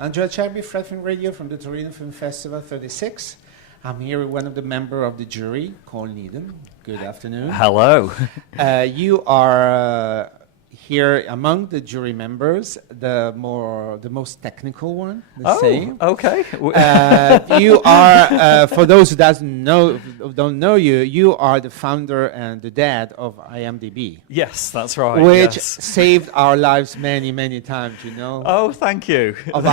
Untitled Chapter, Fred Film Radio from the Torino Film Festival 36. I'm here with one of the members of the jury, Col Needham. Good afternoon. Hello. You are here among the jury members, the most technical one. Okay. You are, for those who don't know you, you are the founder and the dad of IMDb. Yes, that's right. Which yes. saved our lives many, many times, you know. Oh, thank you. Of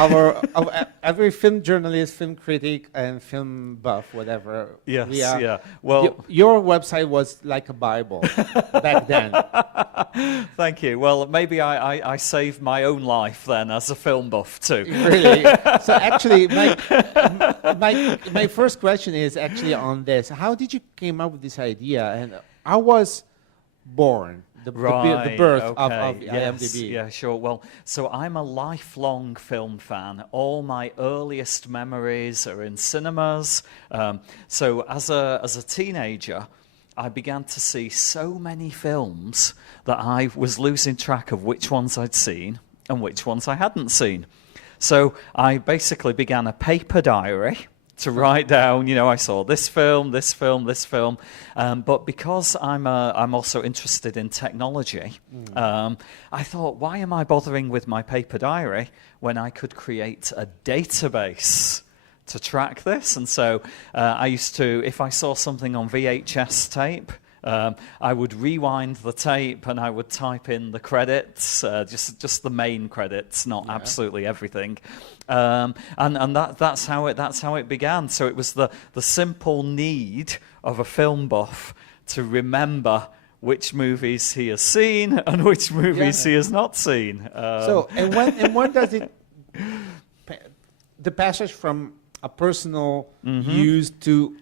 every film journalist, film critic, and film buff, whatever. Yes, yeah. Well, your website was like a Bible back then. Thank you. Well, maybe I saved my own life then as a film buff too. Really? So actually, my first question is actually on this. How did you came up with this idea, and how was born the birth of IMDb? Yeah, sure. Well, so I'm a lifelong film fan. All my earliest memories are in cinemas. So as a teenager, I began to see so many films that I was losing track of which ones I'd seen and which ones I hadn't seen. So I basically began a paper diary to write down, I saw this film, this film, this film. But because I'm also interested in technology, I thought, why am I bothering with my paper diary when I could create a database to track this? And so I used to, if I saw something on VHS tape, I would rewind the tape and I would type in the credits, just the main credits, not absolutely everything. And that's how it began. So it was the simple need of a film buff to remember which movies he has seen and which movies he has not seen. And when does it the passage from a personal use to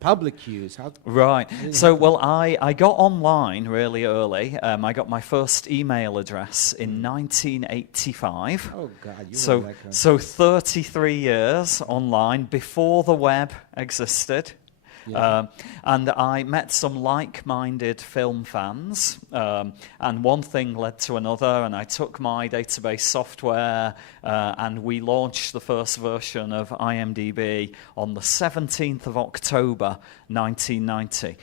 public use? Right. So, well, I got online really early. I got my first email address in 1985. Oh, God. So 33 years online before the web existed. Yeah. And I met some like-minded film fans, and one thing led to another, and I took my database software, and we launched the first version of IMDb on the 17th of October, 1990.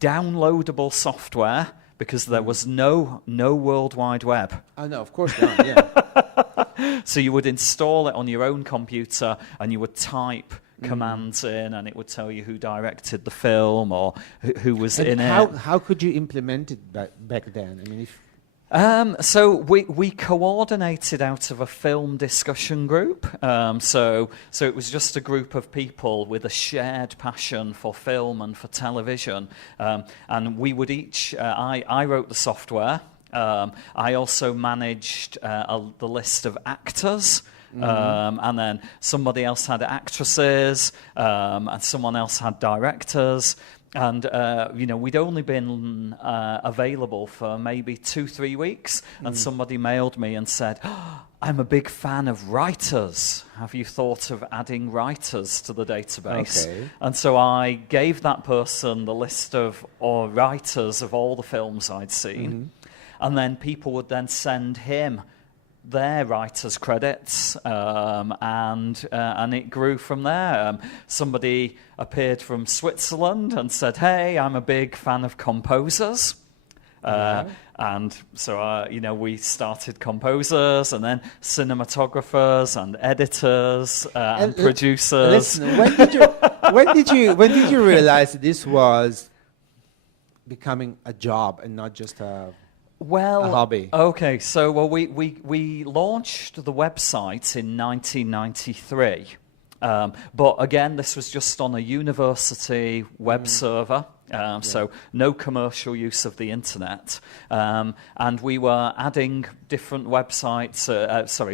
Downloadable software, because there was no World Wide Web. Oh, no, of course not, yeah. So you would install it on your own computer, and you would type commands in, and it would tell you who directed the film or who was in it. How could you implement it back then? I mean, so we coordinated out of a film discussion group. So it was just a group of people with a shared passion for film and for television, and we would each. I wrote the software. I also managed the list of actors. And then somebody else had actresses, and someone else had directors. And, we'd only been available for maybe 2-3 weeks, and somebody mailed me and said, I'm a big fan of writers. Have you thought of adding writers to the database? Okay. And so I gave that person the list of writers of all the films I'd seen, and then people would then send him their writers' credits, and it grew from there. Somebody appeared from Switzerland and said, hey, I'm a big fan of composers. And so, we started composers and then cinematographers and editors and producers. Listen, when did you realize this was becoming a job and not just a hobby? Okay, so we launched the website in 1993, but again, this was just on a university web server, so no commercial use of the internet, and we were adding different websites.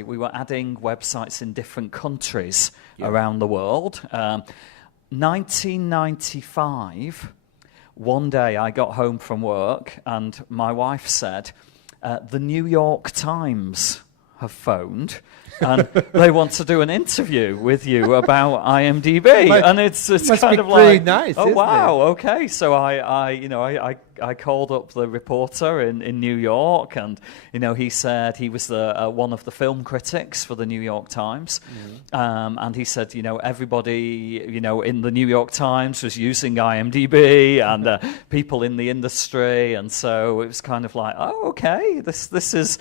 We were adding websites in different countries around the world. 1995. One day I got home from work and my wife said, the New York Times have phoned and they want to do an interview with you about IMDb. And it's must kind be of pretty like, nice, oh, wow, okay. So I I called up the reporter in New York, and he said he was one of the film critics for the New York Times, and he said everybody in the New York Times was using IMDb, and people in the industry, and so it was kind of like, oh, okay, this is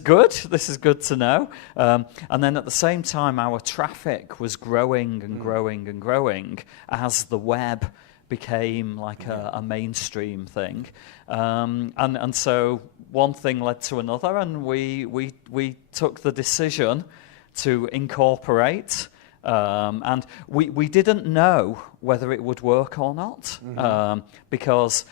good. This is good to know. And then at the same time, our traffic was growing and growing and growing as the web became like a mainstream thing, and so one thing led to another, and we took the decision to incorporate, and we didn't know whether it would work or not, because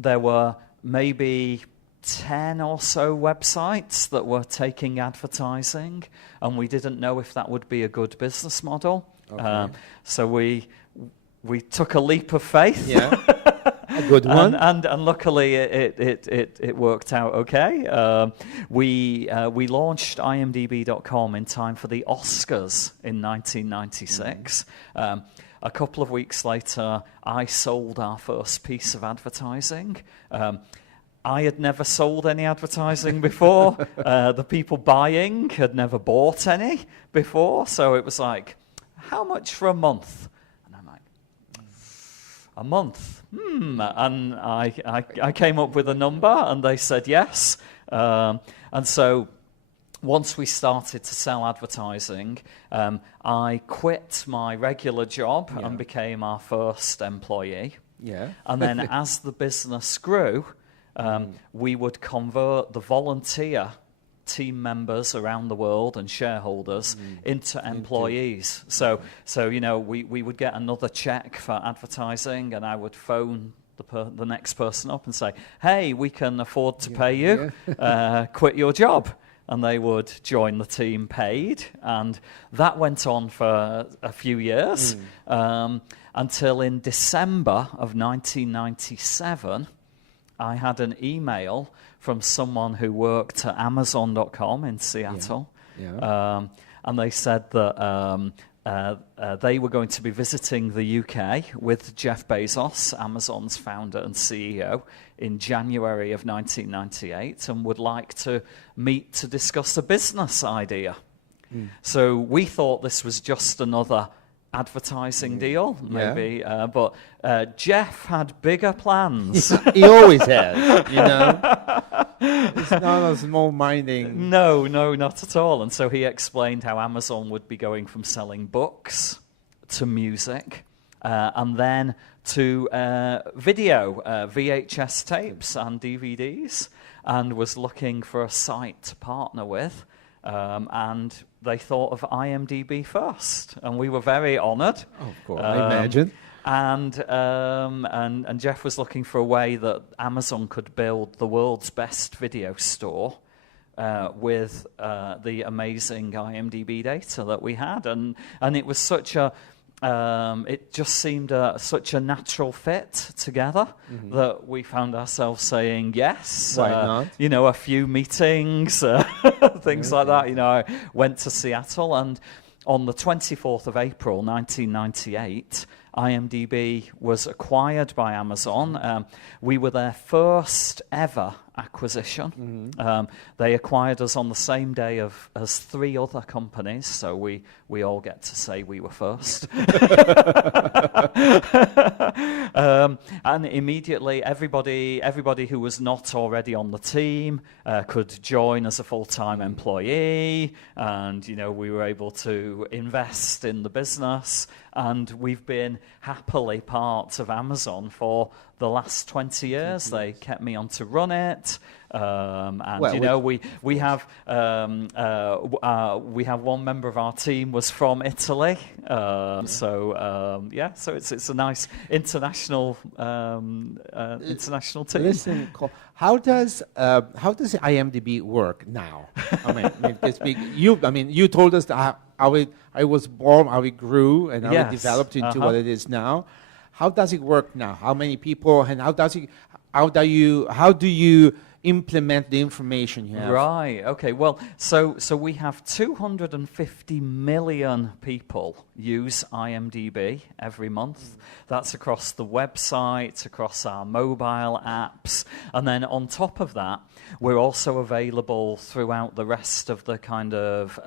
there were maybe 10 or so websites that were taking advertising, and we didn't know if that would be a good business model. So we took a leap of faith. Yeah, a good one. and luckily it worked out okay. We launched IMDb.com in time for the Oscars in 1996. A couple of weeks later, I sold our first piece of advertising. I had never sold any advertising before. The people buying had never bought any before. So it was like, how much for a month? A month. And I came up with a number, and they said yes. And so once we started to sell advertising, I quit my regular job and became our first employee. Yeah. And then as the business grew, we would convert the volunteer team members around the world and shareholders into employees. So we would get another check for advertising, and I would phone the next person up and say, hey, we can afford to pay you, quit your job. And they would join the team paid, and that went on for a few years, until in December of 1997, I had an email from someone who worked at Amazon.com in Seattle. And they said that they were going to be visiting the UK with Jeff Bezos, Amazon's founder and CEO, in January of 1998, and would like to meet to discuss a business idea. So we thought this was just another advertising deal, maybe, but Jeff had bigger plans. He always has, It's not a small-minding. No, not at all. And so he explained how Amazon would be going from selling books to music, and then to video, VHS tapes and DVDs, and was looking for a site to partner with. And they thought of IMDb first, and we were very honoured. Oh, of course, I imagine. And Jeff was looking for a way that Amazon could build the world's best video store with the amazing IMDb data that we had, and it was such a it just seemed such a natural fit together that we found ourselves saying yes. Why not? A few meetings, things like that. I went to Seattle, and on the 24th of April, 1998, IMDb was acquired by Amazon. We were their first ever acquisition. They acquired us on the same day as 3 other companies, so we all get to say we were first. And immediately everybody who was not already on the team could join as a full-time employee, and we were able to invest in the business, and we've been happily part of Amazon for the last 20 years. They kept me on to run it, and we have one member of our team was from Italy, so it's a nice international team. Listen, how does IMDb work now? You told us that I was born, how it grew, and how it developed into what it is now. How does it work now? How many people, and how do you implement the information you have. Right. Okay. Well, so we have 250 million people use IMDb every month. That's across the website, across our mobile apps, and then on top of that, we're also available throughout the rest of the kind of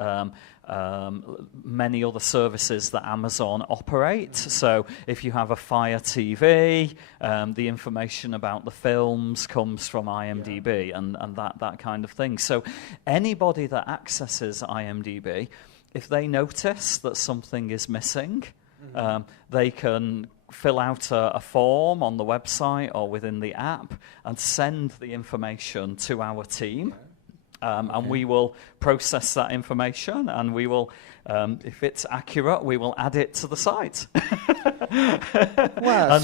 many other services that Amazon operates. So if you have a Fire TV, the information about the films comes from IMDb and that kind of thing. So anybody that accesses IMDb, if they notice that something is missing, they can fill out a form on the website or within the app and send the information to our team. And we will process that information, and we will, if it's accurate, we will add it to the site. Wow,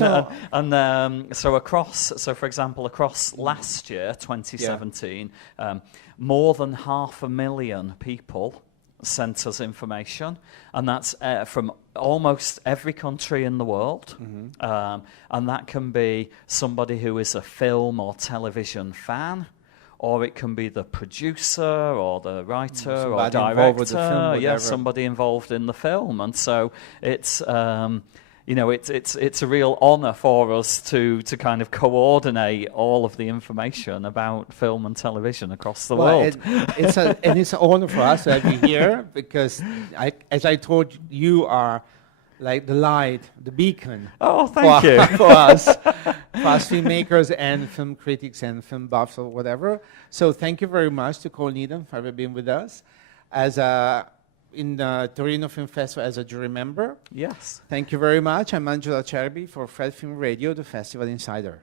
so for example, across last year, 2017, more than 500,000 people sent us information, and that's from almost every country in the world. And that can be somebody who is a film or television fan, or it can be the producer or the writer or director, involved with the film, somebody involved in the film. And so it's it's a real honor for us to kind of coordinate all of the information about film and television across the world. It's an honor for us to have you here, because as I told you, you are like the light, the beacon. Oh, thank you. For us filmmakers and film critics and film buffs or whatever. So thank you very much to Col Needham for having been with us in the Torino Film Festival as a jury member. Yes. Thank you very much. I'm Angela Cherby for Fred Film Radio, the Festival Insider.